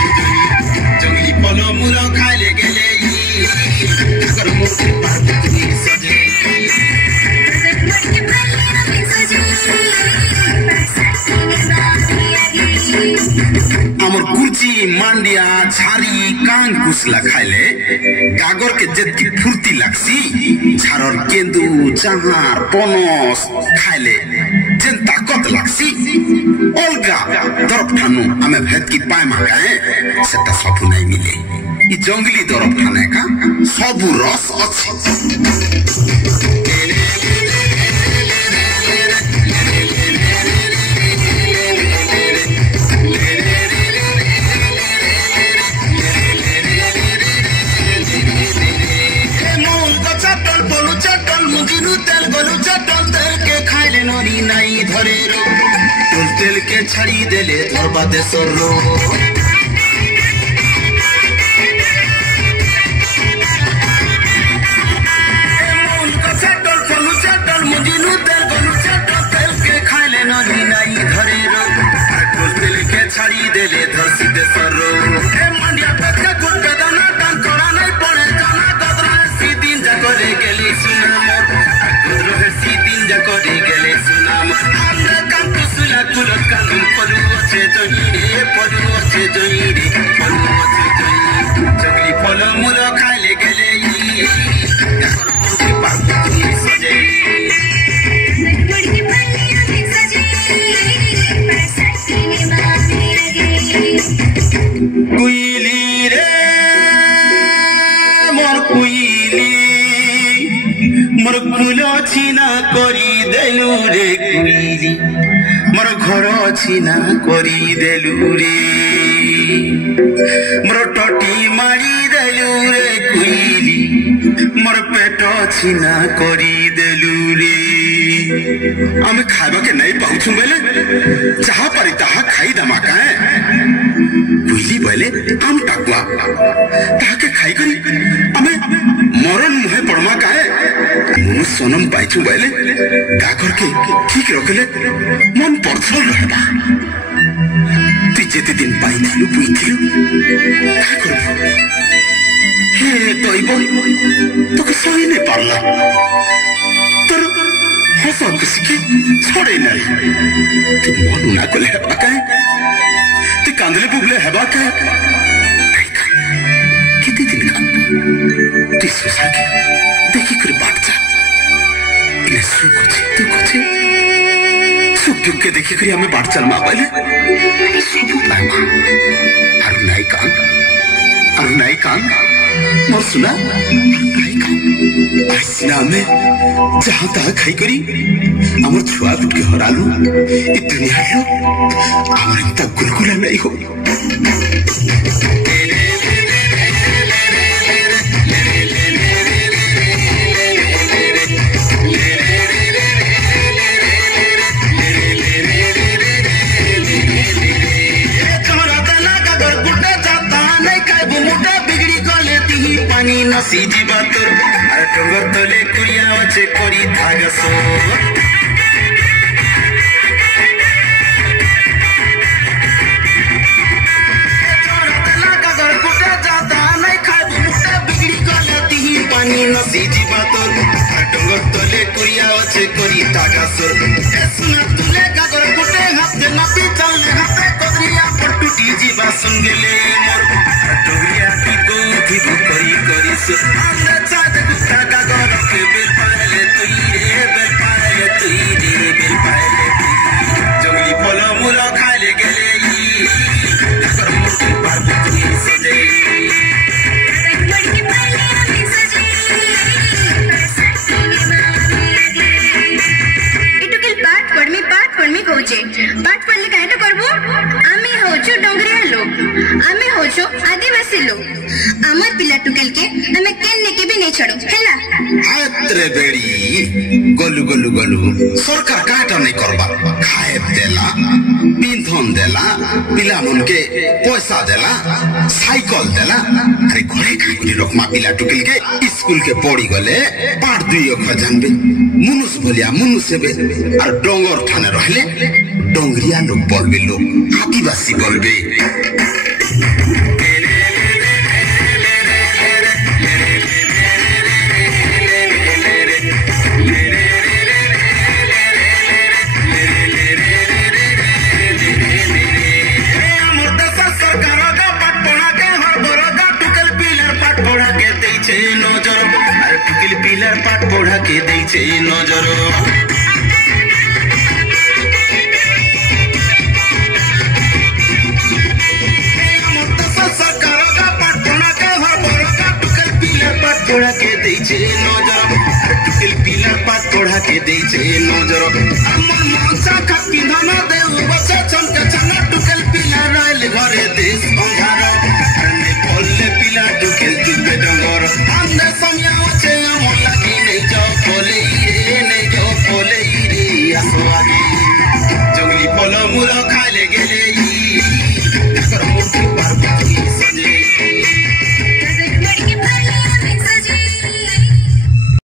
जंगली फल मूल खाले गेले आमर कुर्ची मांडिया छारी कान कुसला खाइले गागर के जेतकी फुर्ती लागसी झारर केंदू जहार पनस खाइले जेन ताकत लागसी अलगा दरब ठानु आमे भेद की पाय मागाए सेटा सबु नै मिले ई जंगली दरब ठाने का सबु रस अछि तेल के छड़ी देले धरबा देसर रो मन का चटल फलू चटल मुजिनु तेल गलू चटल तेल के खाइले नदी नाई धरे रो तेल के छड़ी देले धरसी देसर रो ए मंडिया तक गुट दाना दान करा नहीं पड़े जाना ददरा सी दिन जकरे गेली सुना मोर रहे सी दिन जकरे गेले सुना मोर हमने काम कुसला कुलत कानून पलू अच्छे जईरे जंगली फल मूल खाले गेले कुइली रे मोर कुइली मोर कुल छिना करी देलु रे कुइली मोर घर छिना करी देलु रे मोर टटी मारी देलु रे कुइली मोर पेट छिना करी देलु रे आमे खाइबा के नहीं पाउछु बेले जहा पारी ताहा खाई दमा काए कुइली बेले आम टाकुआ ताहा के खाई करी आमे मरण मुहे पड़मा काए मनु सोनम पाइछु बेले गागर के ठीक रखले मन परछल रहबा तु जेते दिन पाइथिलु बुइथिलु का करबो हे तोइबो तोके सही नै पारला तर हसा किसके छोड़े नहीं तू मन ना कोले हेबा काए तू कांदले बुगले हेबा काए किती दिन का तू सोसाके देखी कर बात जा इने सुख दुख के देखी करी हमें बाट चल मा पहले सब प्लान अरु नाई कान मोर सुना नाई कान आसिना में जहां तहां खाई करी हमर छुआ फुट के हरालू ई दुनिया लो हमर इंता गुलगुला नहीं हो सीधी बात अरे टंगर तले कुरिया वचे कोरी थागसो गगर कुटे जाता नहीं खाए मुटा बिगड़ी गलती ही पानी न सीधी बात टंगर तले कुरिया वचे कोरी थागसो सुना तुले गगर कुटे हाथ न पिचलने हाथे कोरिया पर टूटी जीवा सुन गेले मोर टोरिया की गोथी करी करी से अंदर चाँद गुस्सा का गौर के बेल पाले तुई रे बेल पाले जंगली फल मूल खाले गेले कर मुट्ठी पर तुई सजे इटुकेल पाठ पढ़मी कहूचे पाठ पढ़ले काहेटा करबो आमे होचो डोंगरिया लोग आमे होचो आदिवासी लोग आमर पिला टुकेल के हमें केन्ने के भी नहीं छोड़ो हैला आत्रे बेड़ी गोलू सरकार काटा नहीं करबा खाए देला पिंधन देला पिला मन के पैसा देला साइकिल देला अरे घरे खाई रखमा पिला टुकिल के स्कूल के पढ़ी गले पाठ दुई अक्षर जानबे मुनुस भलिया मुनुस हेबे और डोंगर ठाने रहले डोंगरिया लोग बोलबे लोग आदिवासी बोलबे पिलर पाठ पढ़ा के दै छे नजर सरकार का पाठ पढ़ा के हर बड़ा टुकल पिलर पाठ पढ़ा के दै छे नजर टुकल पिलर पाठ पढ़ा के दै छे नजर मन मनसा खा पिंधना देउ बच्चा छन के